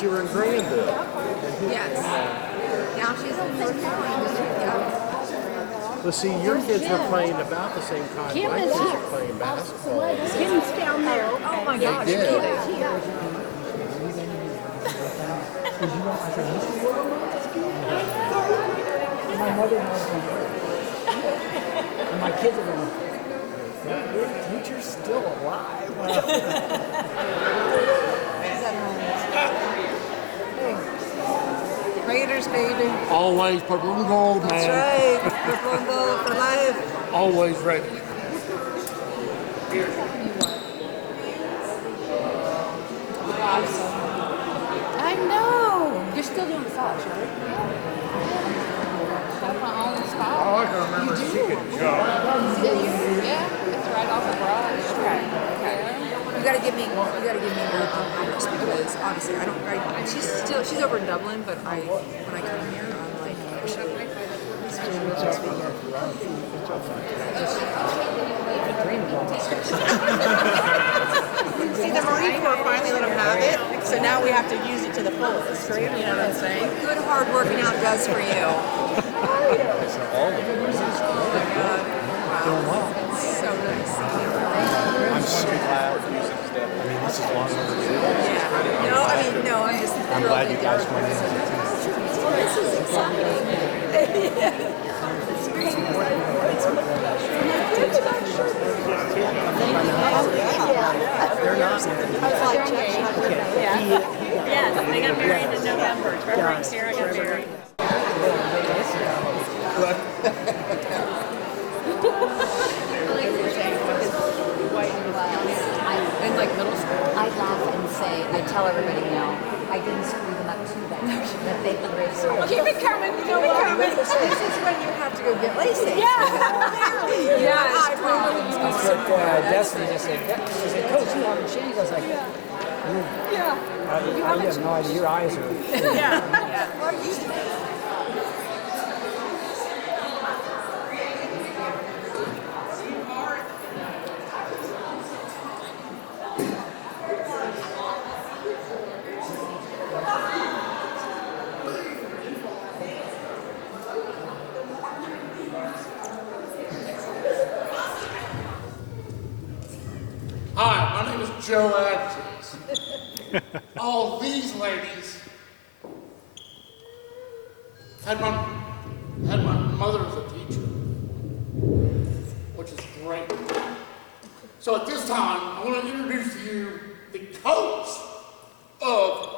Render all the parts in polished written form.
but you were in Granville. Yes. Now she's in North Carolina. Yeah. Well, see, your kids were playing about the same time Kim my is kids here. are playing basketball. Kim's down there. Oh my gosh, did. really? My mother knows me. And my kids are going, your teacher's still alive. Raiders, baby. Always purple and gold, man. That's right. Purple and gold for life. Always ready. I know. You're still doing socks, right? That's my only spot. Oh, I can remember she could jump. Yeah, it's right off the garage. Okay. You gotta give me her address because honestly, she's over in Dublin, but when I come here, I'm like, See, the Marine Corps finally let them have it, so now we have to use it to the fullest. You know what I'm saying? good hard working out does for you. Oh my God. Wow. So nice. I'm so glad. I mean, this is long overdue. Yeah. No, I'm just. I'm glad you guys went in. This is exciting. Yes, they got married in November. Trevor and Sarah got married. In like middle school. I laugh and say, I tell everybody now, I didn't screw them up too bad. That they could raise their Keep it coming. Keep it coming. This is when you have to go get LASIK. I said, Destiny just said, she said, Coach, you haven't changed. I was like, you have no idea. Your eyes are. Hi, my name is Joe Atkins. All these ladies had my mother as a teacher, which is great. So at this time, I want to introduce to you the coach of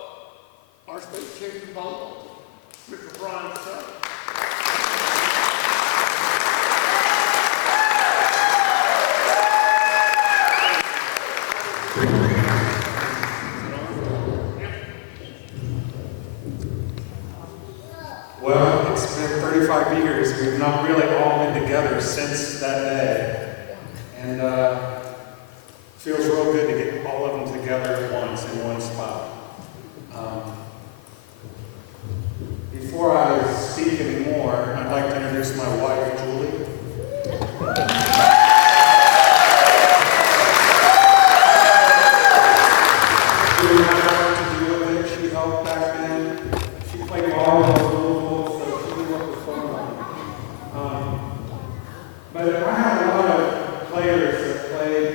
our state champion volleyball team, Mr. Brian Sutton. Well, it's been 35 years. We've not really all been together since that day. And feels real good to get all of them together at once in one spot. Before I speak anymore, I'd like to introduce my wife, Julie. Julie had nothing to do with it. She helped back then. She played volleyball. But I have a lot of players that played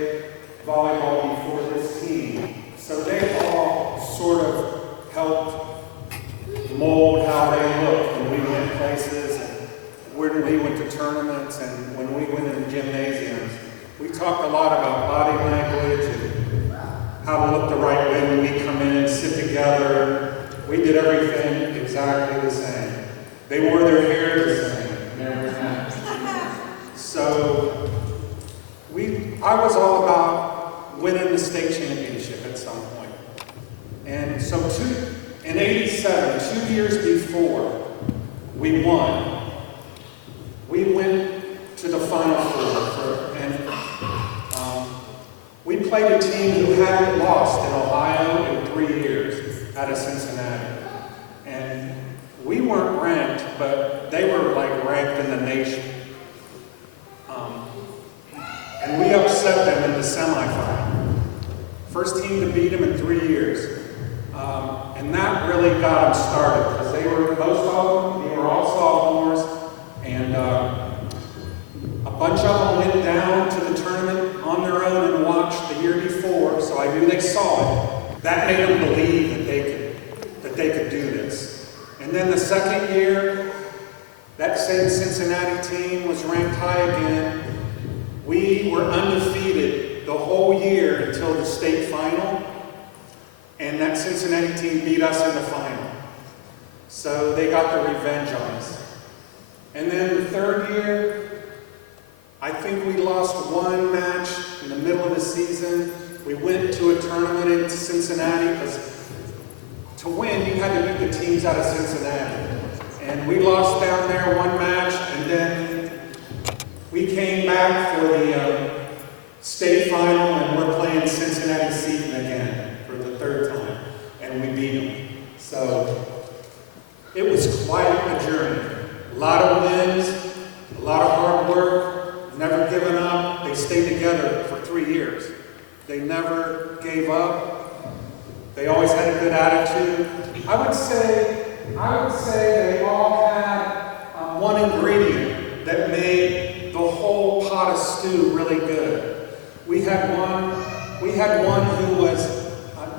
volleyball before this team, so they all sort of helped mold how they look when we went places, and when we went to tournaments, and when we went in gymnasiums. We talked a lot about body language and how to look the right way when we come in and sit together. We did everything exactly the same. They wore their hair the same and everything. So I was all about winning the state championship at some point. And so in '87, 2 years before we won, we went to the Final Four. And we played a team who hadn't lost in Ohio in 3 years out of Cincinnati. And we weren't ranked, but they were like ranked in the nation. And we upset them in the semifinal. First team to beat them in 3 years. And that really got them started, because most of them, they were all sophomores, and a bunch of them went down to the tournament on their own and watched the year before, so I knew they saw it. That made them believe that they could do this. And then the second year, that same Cincinnati team was ranked high again. We were undefeated the whole year until the state final, and that Cincinnati team beat us in the final. So they got their revenge on us. And then the third year, I think we lost one match in the middle of the season. We went to a tournament in Cincinnati, because to win, you had to beat the teams out of Cincinnati. And we lost down there one match, and then we came back for the state final, and we're playing Cincinnati Seton again for the third time, and we beat them. So it was quite a journey. A lot of wins, a lot of hard work, never given up. They stayed together for 3 years. They never gave up. They always had a good attitude. I would say they all had one ingredient that made the whole pot of stew really good. We had one who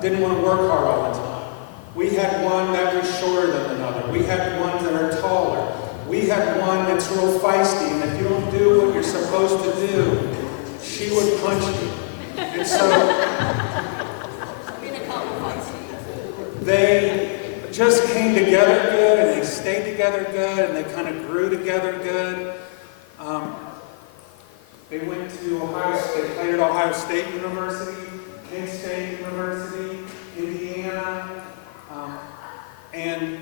didn't want to work hard all the time. We had one that was shorter than another. We had ones that are taller. We had one that's real feisty, and if you don't do what you're supposed to do, she would punch you. And so they just came together good, and they stayed together good, and they kind of grew together good. They went to Ohio State, they played at Ohio State University, Kent State University, Indiana, and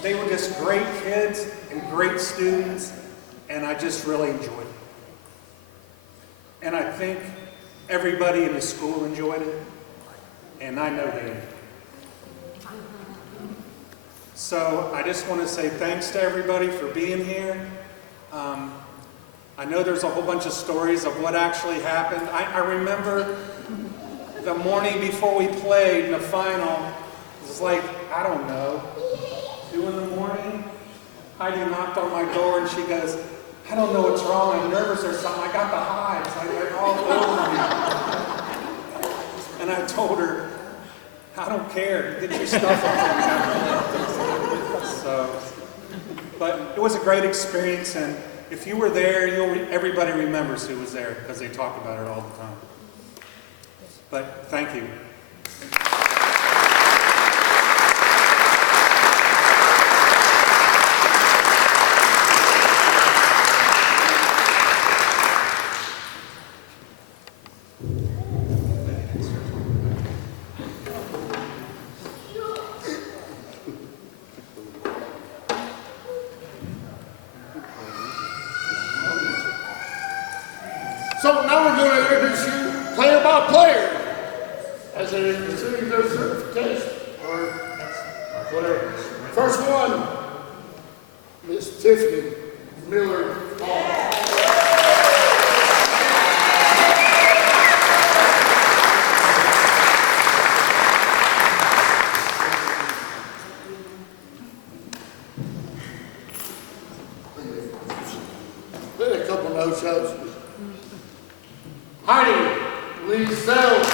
they were just great kids and great students, and I just really enjoyed it. And I think everybody in the school enjoyed it, and I know they did. So I just want to say thanks to everybody for being here. I know there's a whole bunch of stories of what actually happened. I remember the morning before we played in the final, it was like, I don't know, 2 in the morning. Heidi knocked on my door and she goes, I don't know what's wrong, I'm nervous or something, I got the hives, they're all over me. And I told her, I don't care, get your stuff on. So, but it was a great experience, and if you were there, everybody remembers who was there, because they talk about it all the time. But thank you. So now we're going to introduce you player by player as they're receiving their certification or whatever. First one, Miss Tiffany Miller. Then a couple no-shows. Heidi Lee Sells.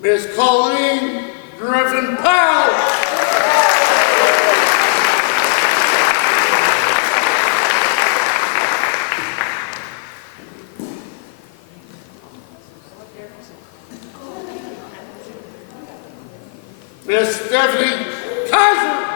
Miss Colleen Griffin Powell. Miss Stephanie Kaiser.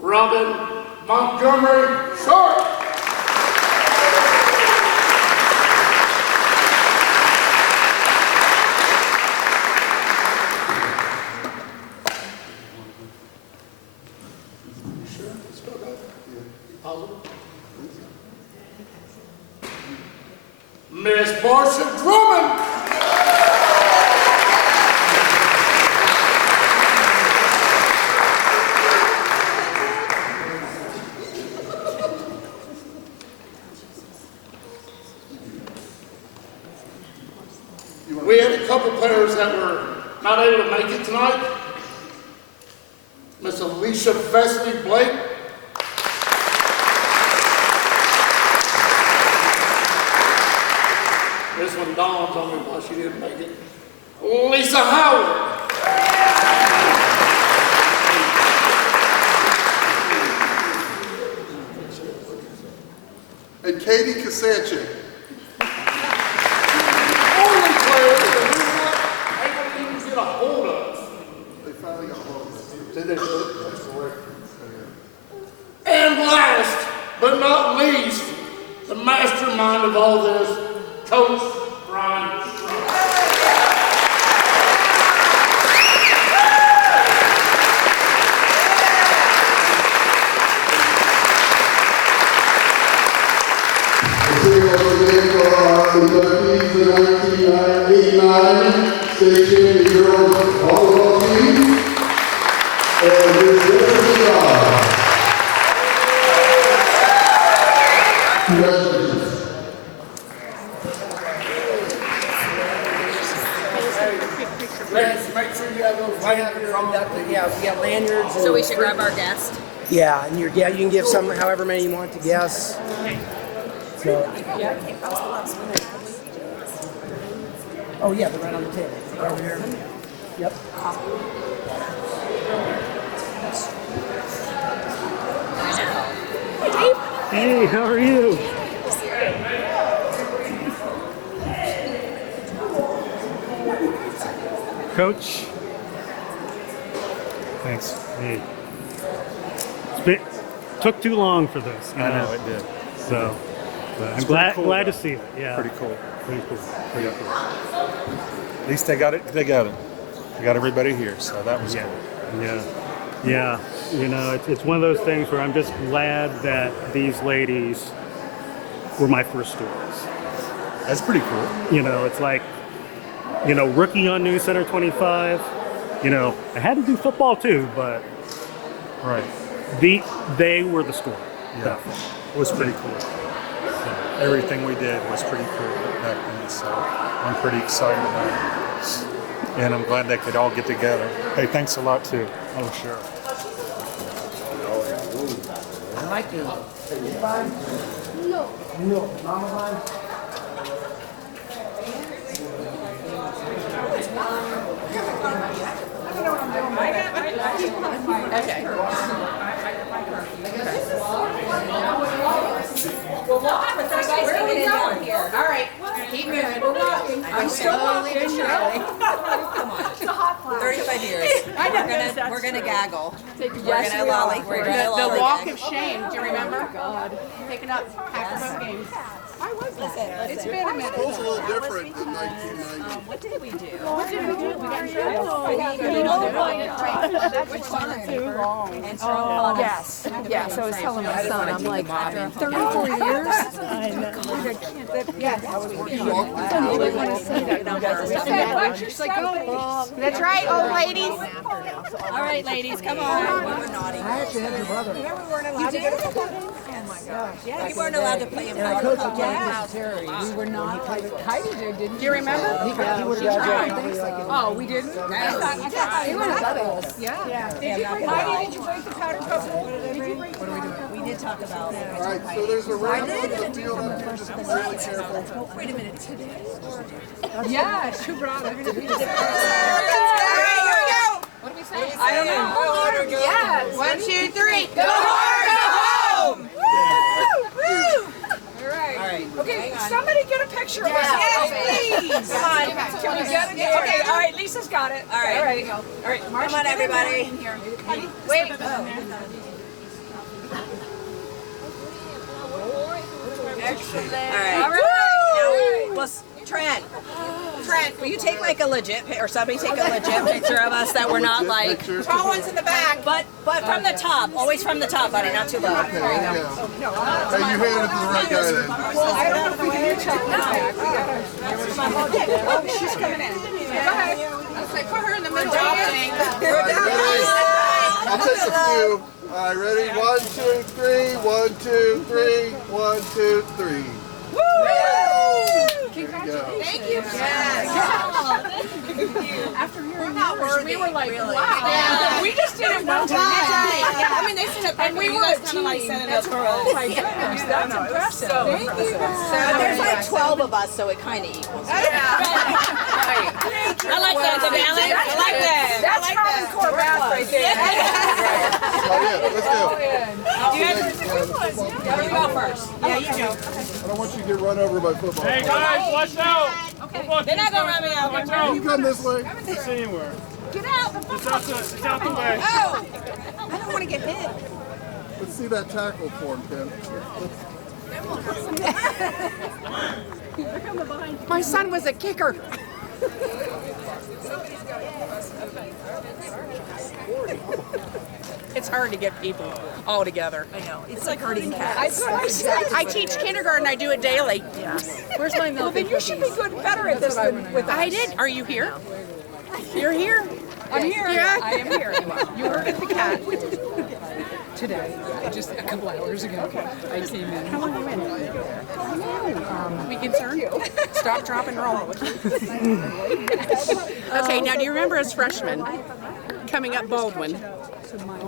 Robin Montgomery Short. Miss Marcia Drummond. We had a couple players that were not able to make it tonight. Miss Alicia Vesely Blake. This one dawned on me why she didn't make it. Lisa Howard. And Katie Kasancic. Only players that we weren't able to even get a hold of. They finally got hold of us. Did they do it? That's correct. And last but not least, the mastermind of all this, Coach Brian Strong. Inductees, the 1989 State Champion Girls Volleyball Team, and Ms. Jessica Shaw. Congratulations. Make sure you have those lanyards on. Yeah, we got lanyards. So we should grab our guest. Yeah, and you can give some, however many you want to guess. So, oh yeah, they're right on the table. Right over here. Yep. Hey, how are you? Coach. Thanks. Hey. Took too long for this. I know it did. So, but I'm It's glad pretty cool, to though. see it. Yeah. Pretty cool. Pretty cool. Pretty cool. At least they got it. They got it. They got everybody here, so that was Yeah. cool. Yeah. Yeah. You know, it's one of those things where I'm just glad that these ladies were my first stories. That's pretty cool. You know, it's like, you know, rookie on News Center 25. You know, I had to do football too, but Right. they were the story. Yeah. It was pretty cool. So everything we did was pretty cool back then, so I'm pretty excited about it. And I'm glad they could all get together. Hey, thanks a lot too. Oh, sure. I like you. You fine? No. No. Mama fine? Okay. Where are we going here? All right. Keep moving. We're walking. I'm slowly but surely. Come on. 35 years. We're gonna gaggle. We're gonna lolly. We're gonna The lolly. walk of shame. Do you remember? God. Picking up half the games. I was that. It's been a minute. It was a little different than 1990. What did we do? What did we do? We got in trouble. Which one? Too long. And so Yes. Yes. I was telling my son, I'm like, 34 years? I know. God, I can't. Yes. I was working on it. I don't really want to say that number. She's like, oh, that's right, old ladies. All right, ladies, come on. We were naughty. I actually had your brother. You did? Oh my gosh. Yeah, you weren't allowed to play in And I coached with front. Terry. We were not. Heidi did, didn't Do you remember? he? He would have graduated. Oh, we didn't? They went doubles. Yeah. Did you break the powder puff rule? Did you break the powder puff? We did talk about it. All right, so there's a round of the field up here. Just be really careful. Wait a minute. Today? Yeah, she brought it. Here we go. What do we say? I don't know. Yes. 1, 2, 3. Go hard, go home! Woo! Woo! All right. Okay, somebody get a picture of us. Yes, please. Come on. Can we get it? Okay, all right, Lisa's got it. All right. All right, Marsha, Come on, everybody. wait. Excellent. All right. Well, Trent, will you take like a legit or somebody take a legit picture of us that we're not like Tall ones in the back. but from the top, always from the top, buddy, not too low. Hey, you handed it to the right guy then. Well, I don't know if we can reach out back. Oh, she's coming in. Go ahead. Let's say put her in the middle. Ready? I'll take a few. All right, ready? 1, 2, 3. 1, 2, 3. 1, 2, 3. Woo! Congratulations. Thank you. Yes. After hearing not yours, worthy, we were like, really. wow. Yeah. We just did it one time. I mean, they sent it back, And we but were you a guys kind of like team. sent it That's up right. for us. Oh my goodness, that's impressive. Thank you. But there's like 12 of us, so it kind of equals. Yeah. I like that, the balance. I like that. That's Common Core math right there. Oh, yeah, let's go. You go first. Yeah, you do. I don't want you to get run over by football. Hey guys, watch out! Football They're not gonna run me over. Watch out! You come this way. It's anywhere. Get out. It's out the way. Oh, I don't want to get hit. Let's see that tackle form, Tim. My son was a kicker. It's hard to get people all together. I know. It's like herding cats. I teach kindergarten. I do it daily. Yeah. Where's my milk? Well, then you should be good, better at this than with us. I did. Are you here? You're here. I'm here. Yeah. I am here. You herded the cat. Today, just a couple hours ago, I came in. How long have you been? We concerned? Stop, drop, and roll. Okay, now do you remember as freshmen coming up Baldwin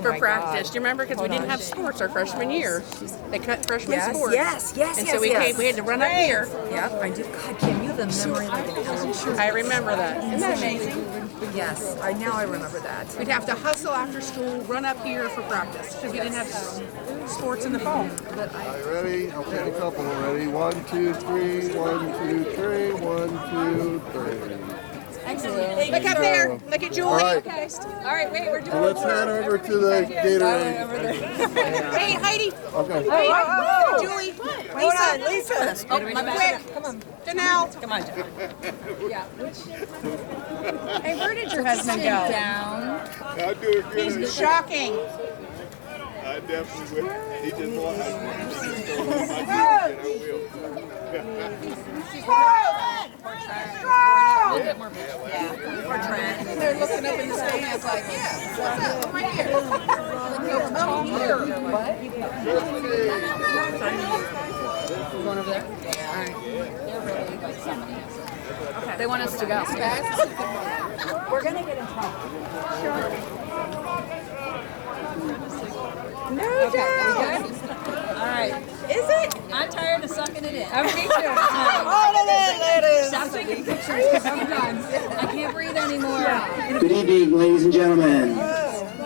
for practice? Do you remember? Because we didn't have sports our freshman year. They cut freshman sports. Yes. And so we came. We had to run up here. Yep, I do. God, Kim, you have the memory like an elephant. I remember that. Isn't that amazing? Yes, now I remember that. We'd have to hustle after school, run up here for practice because we didn't have sports in the fall. All right, ready? I'll take a couple. Ready? 1, 2, 3. 1, 2, 3. 1, 2, 3. Excellent. Look up there. Look at Julie. All right. Okay. All right, wait, we're doing. So let's head over to the Gatorade. Hey, Heidi. Okay. Hey, Julie. Lisa. Oh, my bad. Come on. Janelle. Come on, Janelle. Yeah. Hey, where did your husband go? Down. I'll do it good. He's shocking. I definitely will. He just wants to Poor Trent. They're looking up in the stands like, yeah, what's up? Come right here. Come here. Going over there? All right. Okay. They want us to go. We're gonna get in trouble. No, okay. All right. Is it? I'm tired of sucking it in. I'm me too. Stop taking pictures. I'm done. I can't breathe anymore. Good evening, ladies and gentlemen.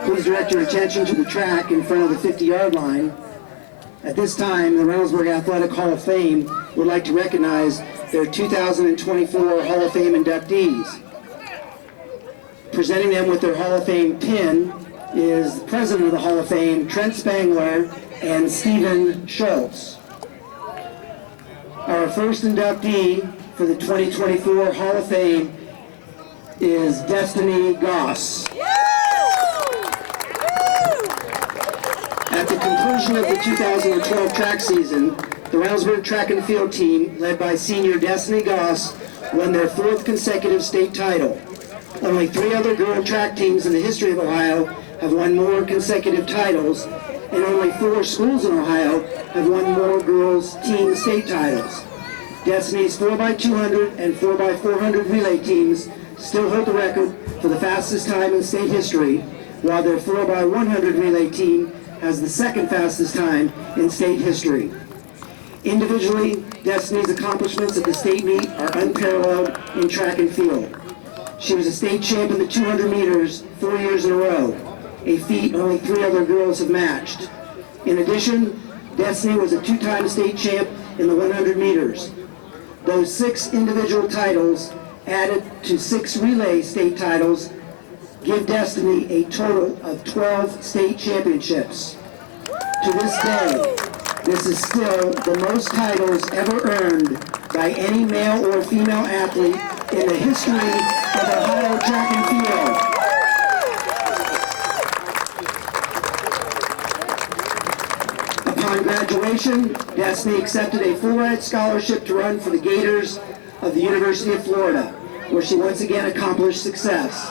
Please direct your attention to the track in front of the 50-yard line. At this time, the Reynoldsburg Athletic Hall of Fame would like to recognize their 2024 Hall of Fame inductees. Presenting them with their Hall of Fame pin is the President of the Hall of Fame, Trent Spangler, and Stephen Schultz. Our first inductee for the 2024 Hall of Fame is Destiny Goss. At the conclusion of the 2012 track season, the Reynoldsburg track and field team, led by senior Destiny Goss, won their 4th consecutive state title. Only 3 other girl track teams in the history of Ohio have won more consecutive titles, and only 4 schools in Ohio have won more girls team state titles. Destiny's 4x200 and 4x400 relay teams still hold the record for the fastest time in state history, while their 4x100 relay team has the second fastest time in state history. Individually, Destiny's accomplishments at the state meet are unparalleled in track and field. She was a state champ in the 200 meters 4 years in a row, a feat only 3 other girls have matched. In addition, Destiny was a 2-time state champ in the 100 meters. Those 6 individual titles, added to 6 relay state titles, give Destiny a total of 12 state championships. To this day, this is still the most titles ever earned by any male or female athlete in the history of Ohio track and field. Upon graduation, Destiny accepted a full-ride scholarship to run for the Gators of the University of Florida, where she once again accomplished success.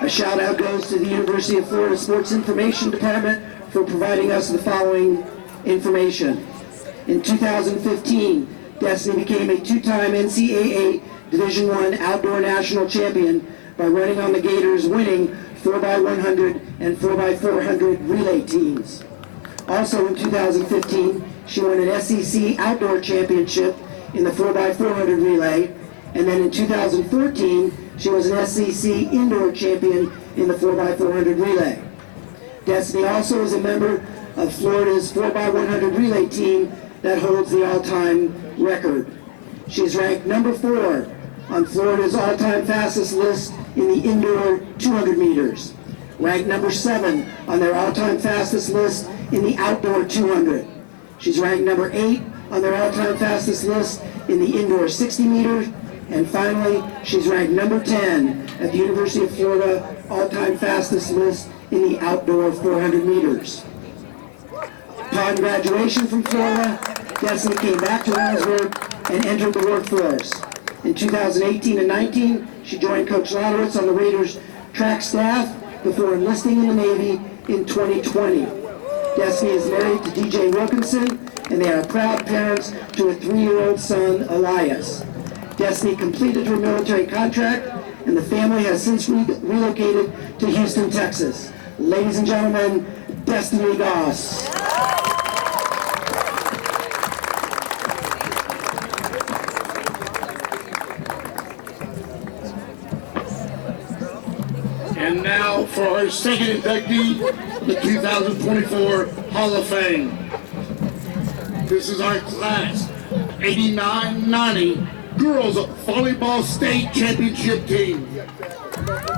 A shout out goes to the University of Florida Sports Information Department for providing us the following information. In 2015, Destiny became a 2-time NCAA Division I Outdoor National Champion by running on the Gators, winning 4x100 and 4x400 relay teams. Also in 2015, she won an SEC Outdoor Championship in the 4x400 relay, and then in 2014, she was an SEC Indoor Champion in the 4x400 relay. Destiny also is a member of Florida's 4x100 relay team that holds the all-time record. She's ranked number 4 on Florida's all-time fastest list in the indoor 200 meters, ranked number 7 on their all-time fastest list in the outdoor 200. She's ranked number 8 on their all-time fastest list in the indoor 60 meters, and finally, she's ranked number 10 at the University of Florida all-time fastest list in the outdoor 400 meters. Upon graduation from Florida, Destiny came back to Reynoldsburg and entered the workforce. In 2018 and 19, she joined Coach Ladowitz on the Raiders track staff before enlisting in the Navy in 2020. Destiny is married to DJ Wilkinson, and they are proud parents to a 3-year-old son, Elias. Destiny completed her military contract, and the family has since relocated to Houston, Texas. Ladies and gentlemen, Destiny Goss. And now for our second inductee, the 2024 Hall of Fame. This is our class 89-90 Girls Volleyball State Championship team.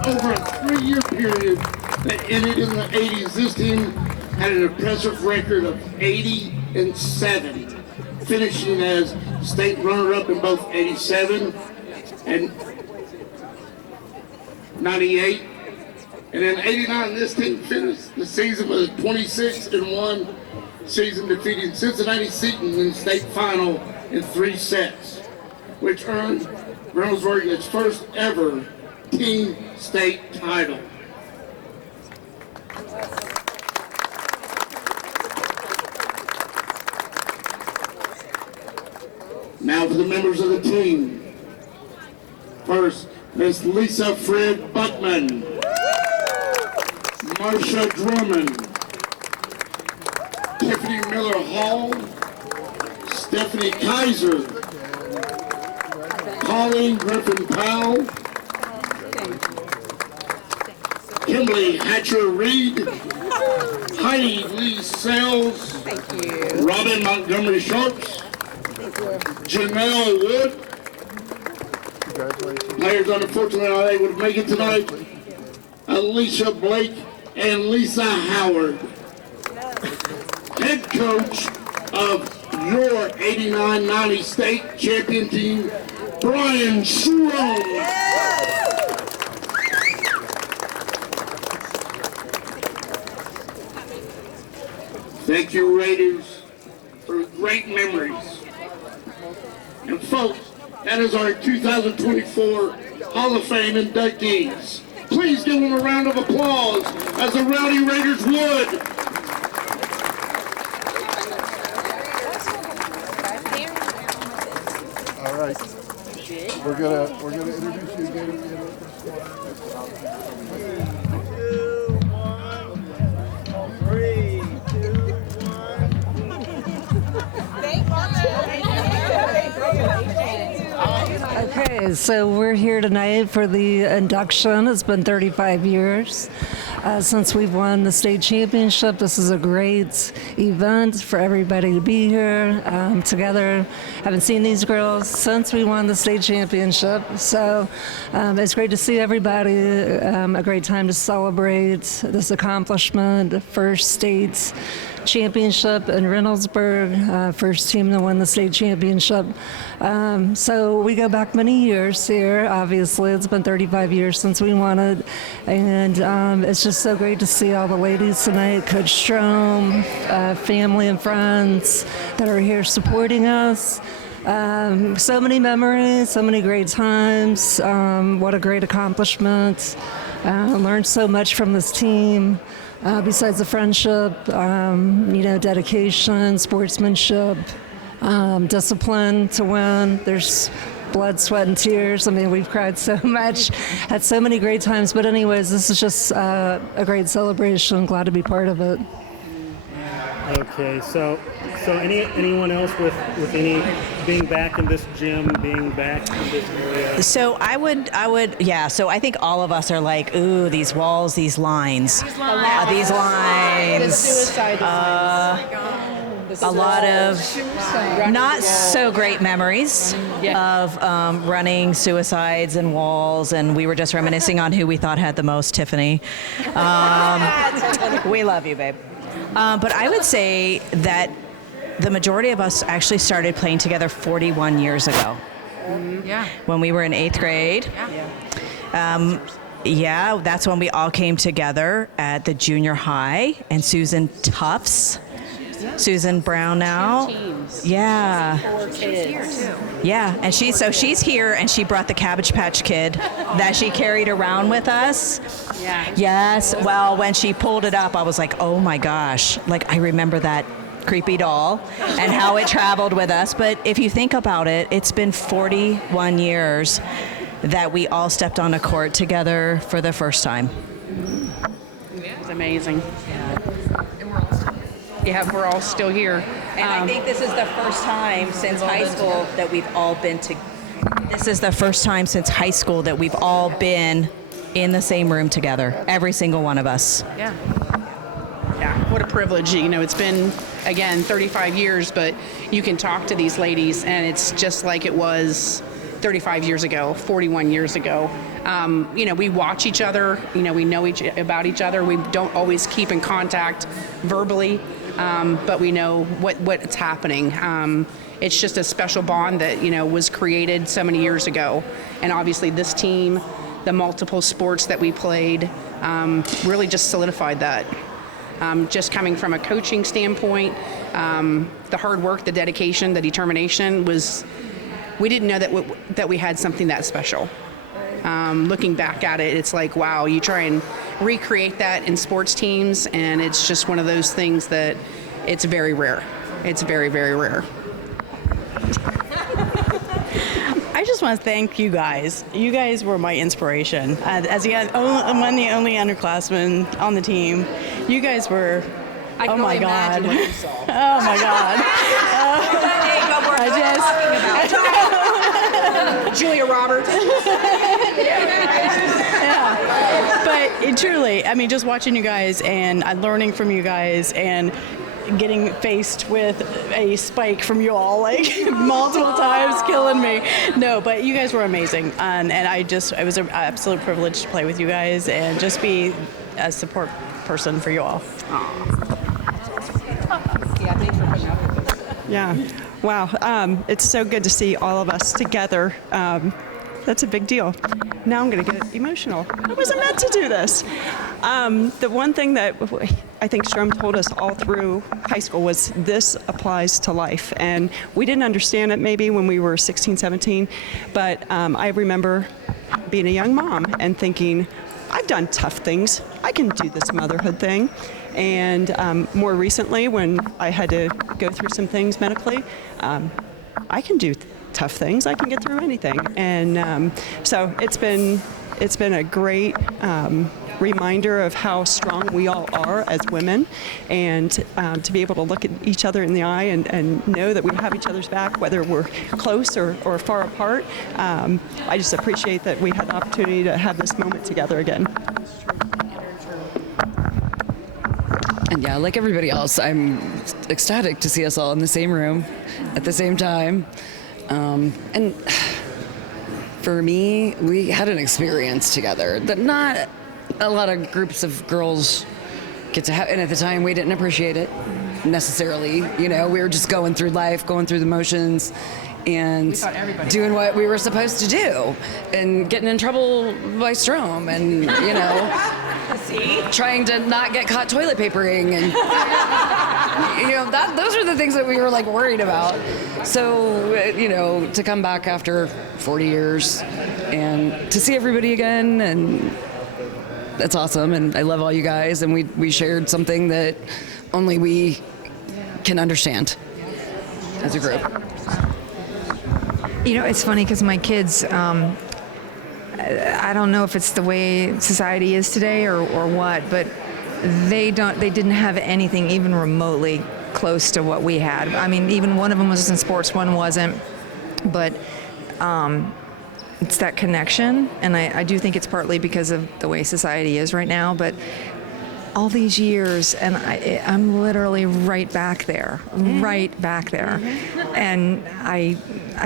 Over a 3-year period that ended in the 80s, this team had an impressive record of 80-7, finishing as state runner-up in both 87 and 98. And in 89, this team finished the season with a 26-1 season, defeating Cincinnati Seton in state final in 3 sets, which earned Reynoldsburg its first ever team state title. Now for the members of the team. First, Miss Lisa Fred Buckman, Marsha Drummond, Tiffany Miller Hall, Stephanie Kaiser, Colleen Griffin Powell, Kimberly Hatcher Reed, Heidi Lee Sells, Robin Montgomery Sharps, Janelle Wood. Players unfortunately not able to make it tonight. Alicia Blake and Lisa Howard. Head coach of your 89-90 state champion team, Brian Shuron. Thank you, Raiders, for great memories. And folks, that is our 2024 Hall of Fame inductees. Please give them a round of applause as the Rowdy Raiders would. All right. We're gonna introduce you again. Okay, so we're here tonight for the induction. It's been 35 years since we've won the state championship. This is a great event for everybody to be here together. Haven't seen these girls since we won the state championship, so it's great to see everybody. A great time to celebrate this accomplishment, the first state championship in Reynoldsburg, first team to win the state championship. So we go back many years here. Obviously, it's been 35 years since we won it, and it's just so great to see all the ladies tonight, Coach Strom, family and friends that are here supporting us. So many memories, so many great times. What a great accomplishment. Learned so much from this team. Besides the friendship, dedication, sportsmanship, discipline to win. There's blood, sweat, and tears. I mean, we've cried so much, had so many great times. But anyways, this is just a great celebration. Glad to be part of it. Okay, so anyone else with any being back in this gym, being back in this area? So I would, yeah. So I think all of us are like, ooh, these walls, these lines. These lines. The suicide A lot of not so great memories of running suicides and walls, and we were just reminiscing on who we thought had the most, Tiffany. We love you, babe. But I would say that the majority of us actually started playing together 41 years ago. Yeah. When we were in 8th grade. Yeah, that's when we all came together at the junior high, and Susan Tufts. Susan Brown now. Yeah. She's here too. Yeah, and she's here, and she brought the Cabbage Patch Kid that she carried around with us. Yeah. Yes. Well, when she pulled it up, I was like, oh my gosh. Like, I remember that creepy doll and how it traveled with us. But if you think about it, it's been 41 years that we all stepped on a court together for the first time. It's amazing. Yeah, we're all still here. And I think this is the first time since high school that we've all been This is the first time since high school that we've all been in the same room together, every single one of us. Yeah. Yeah, what a privilege. You know, it's been, again, 35 years, but you can talk to these ladies, and it's just like it was 35 years ago, 41 years ago. We watch each other, we know about each other. We don't always keep in contact verbally, but we know what's happening. It's just a special bond that, was created so many years ago. And obviously this team, the multiple sports that we played, really just solidified that. Just coming from a coaching standpoint, the hard work, the dedication, the determination we didn't know that we had something that special. Looking back at it, it's like, wow, you try and recreate that in sports teams, and it's just one of those things that it's very rare. It's very, very rare. I just want to thank you guys. You guys were my inspiration. As the only underclassman on the team, you guys were. Oh my God! Oh my God! Julia Roberts. Yeah, but truly, I mean, just watching you guys and learning from you guys and getting faced with a spike from you all like multiple times, killing me. No, but you guys were amazing, and it was an absolute privilege to play with you guys and just be a support person for you all. Yeah, thanks for putting up with this. Yeah. Wow. It's so good to see all of us together. That's a big deal. Now I'm going to get emotional. I wasn't meant to do this. The one thing that I think Strom told us all through high school was this applies to life. And we didn't understand it maybe when we were 16, 17. But I remember being a young mom and thinking, I've done tough things. I can do this motherhood thing. And more recently, when I had to go through some things medically, I can do tough things. I can get through anything. And so it's been a great reminder of how strong we all are as women, and to be able to look at each other in the eye and know that we have each other's back, whether we're close or far apart. I just appreciate that we had the opportunity to have this moment together again. And yeah, like everybody else, I'm ecstatic to see us all in the same room at the same time. And for me, we had an experience together that not a lot of groups of girls get to have. And at the time, we didn't appreciate it necessarily. You know, we were just going through life, going through the motions, and doing what we were supposed to do, and getting in trouble by Strom, and you know, trying to not get caught toilet papering, and you know, those are the things that we were like worried about. So you know, to come back after 40 years and to see everybody again, and that's awesome. And I love all you guys, and we shared something that only we can understand as a group. You know, it's funny because my kids, I don't know if it's the way society is today or what, but they didn't have anything even remotely close to what we had. I mean, even one of them was in sports, one wasn't, but it's that connection, and I do think it's partly because of the way society is right now, but all these years, and I'm literally right back there. And I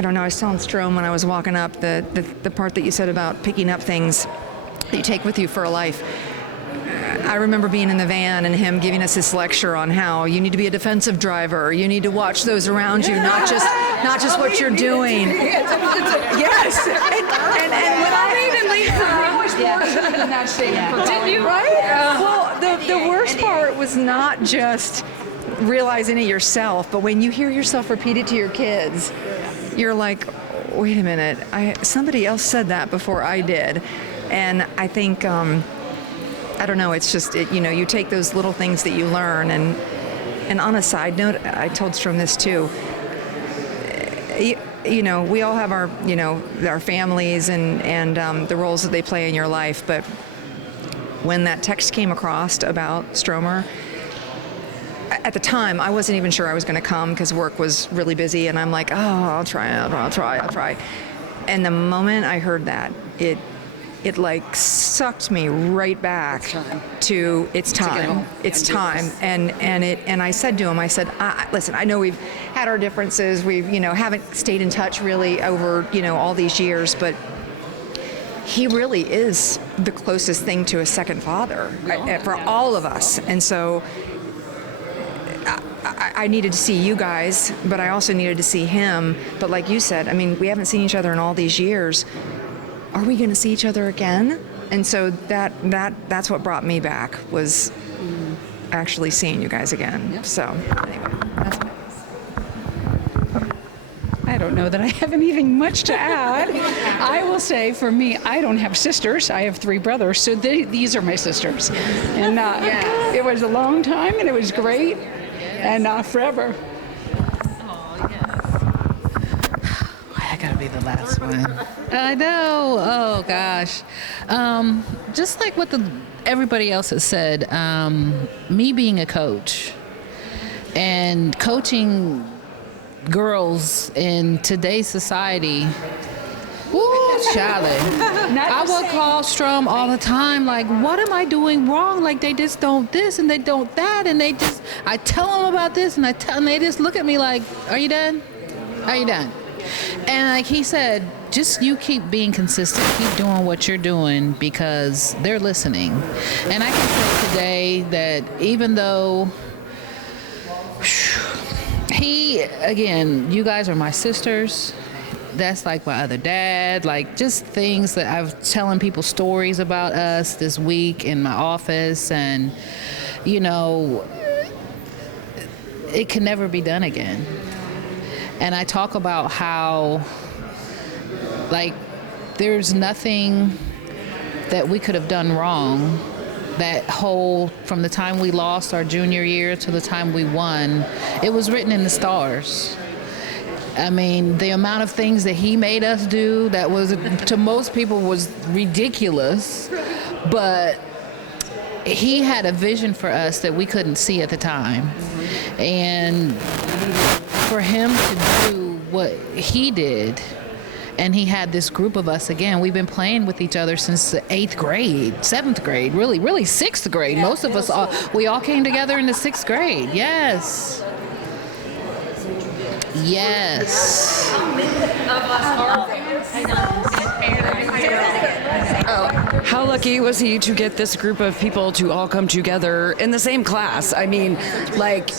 don't know, I was telling Strom when I was walking up, the part that you said about picking up things that you take with you for a life. I remember being in the van and him giving us this lecture on how you need to be a defensive driver. You need to watch those around you, not just what you're doing. Yes. And when I was in that statement, didn't you? Right? Well, the worst part was not just realizing it yourself, but when you hear yourself repeat it to your kids, you're like, wait a minute, somebody else said that before I did. And I think, I don't know, it's just, you know, you take those little things that you learn. And on a side note, I told Strom this too, you know, we all have our, you know, our families and the roles that they play in your life, but when that text came across about Stromer, at the time, I wasn't even sure I was going to come because work was really busy, and I'm like, oh, I'll try. And the moment I heard that, it like sucked me right back to it's time. And I said to him, I said, listen, I know we've had our differences, we've, you know, haven't stayed in touch really over, you know, all these years, but he really is the closest thing to a second father for all of us. And so I needed to see you guys, but I also needed to see him. But like you said, I mean, we haven't seen each other in all these years. Are we going to see each other again? And so that's what brought me back, was actually seeing you guys again. Yep. So anyway, that's my I don't know that I have anything much to add. I will say, for me, I don't have sisters. I have 3 brothers, so these are my sisters. And it was a long time, and it was great, and forever. I gotta be the last one. I know. Oh gosh. Just like what everybody else has said, me being a coach and coaching girls in today's society. Woo, Charlie. I would call Strom all the time, like, what am I doing wrong? Like, they just don't this and they don't that, and I tell them about this, and they just look at me like, are you done? Are you done? And like he said, just you keep being consistent, keep doing what you're doing, because they're listening. And I can say today that even though you guys are my sisters, that's like my other dad, like just things that I've telling people stories about us this week in my office, and you know, it can never be done again. And I talk about how, like, there's nothing that we could have done wrong. That whole, from the time we lost our junior year to the time we won, it was written in the stars. I mean, the amount of things that he made us do that was, to most people, was ridiculous, but he had a vision for us that we couldn't see at the time. And for him to do what he did, and he had this group of us again. We've been playing with each other since the 8th grade, 7th grade, really 6th grade. Most of us, we all came together in the 6th grade. Yes. Yes. How lucky was he to get this group of people to all come together in the same class? I mean, like,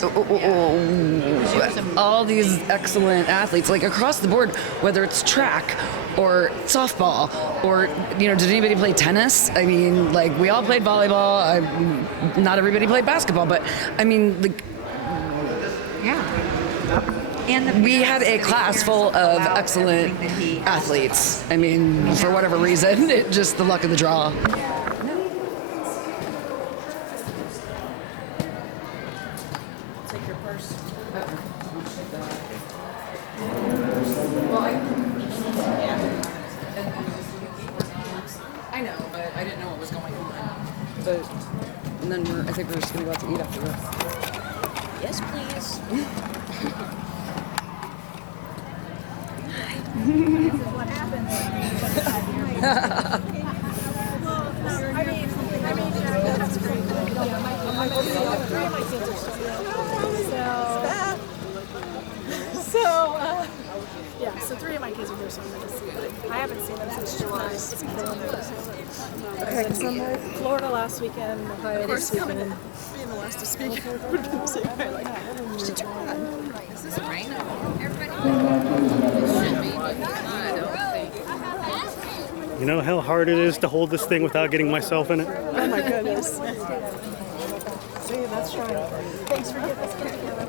all these excellent athletes, like across the board, whether it's track or softball or, did anybody play tennis? I mean, like, we all played volleyball. Not everybody played basketball, but I mean, like, and we had a class full of excellent athletes. I mean, for whatever reason, just the luck of the draw. Take your purse. I know, but I didn't know what was going on. But, and then I think we're just going to go out to eat after this. Yes, please. What happens? So 3 of my kids are here, so I'm going to see them. I haven't seen them since July. Okay, so I'm in Florida last weekend, Ohio this weekend. Being the last to speak. Is this rain? You know how hard it is to hold this thing without getting myself in it? Oh my goodness. See, that's right. Thanks for getting us together.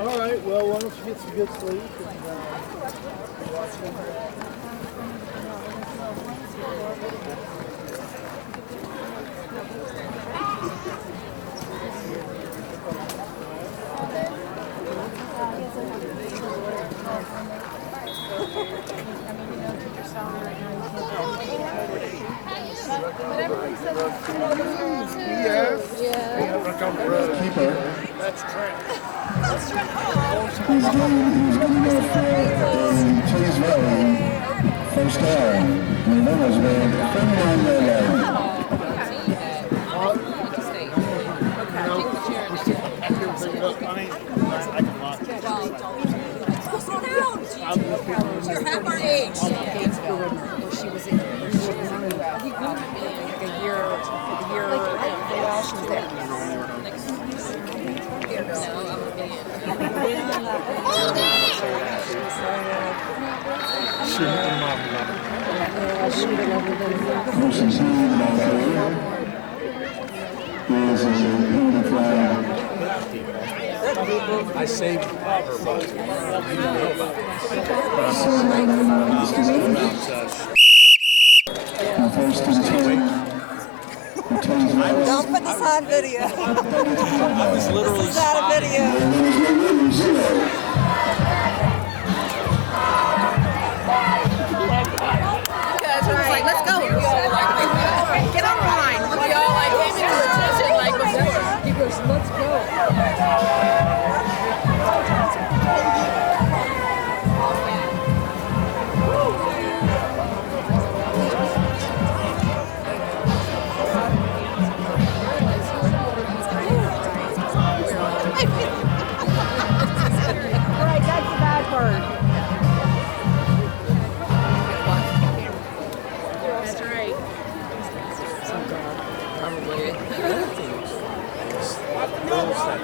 All right, well, why don't you get some good sleep? That's trash. Who's going to go in Cheese Valley? First down. When the numbers been 39 I saved her book. You didn't know about Don't put this on video. I was literally This is not a video. Like, let's go. We all like, get on the line. We all like came into attention like before. He goes, let's go. Right, that's the bad part. That's right. probably those that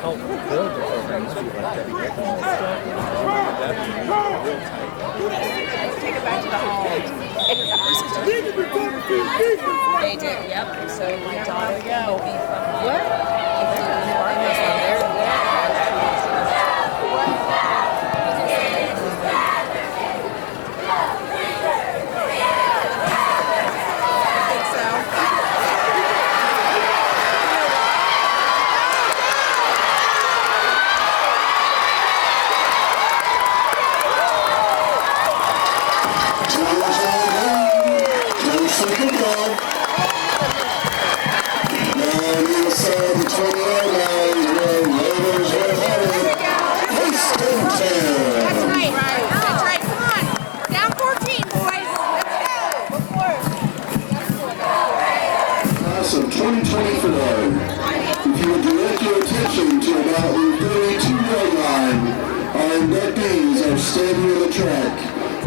help build the programs feel like that'd be great. That'd be real tight. Take it back to the hall. They did, yep. So my daughter will be from what? class of 2024. If you would direct your attention to about the 32-yard line, our inductees are standing on the track.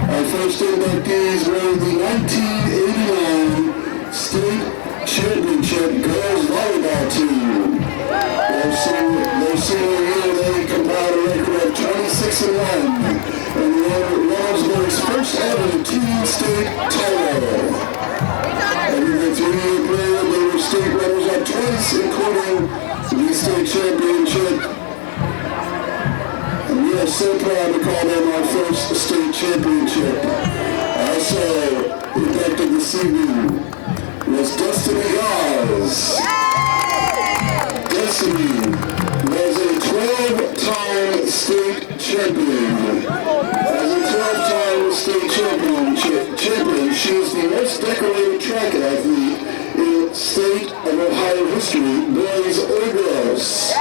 Our first inductees were the 1989 State Championship Girls Volleyball Team. Their senior year, they compiled a record of 26-1, and won Reynoldsburg's first ever team state title. And in the 3-year period, they were state runners up twice, including the state championship. And we are so proud to call them our first state championship. Also inducted this evening was Destiny Goss. Destiny was a 12-time state champion. As a 12-time state champion, she is the most decorated track athlete in state of Ohio history, boys or girls.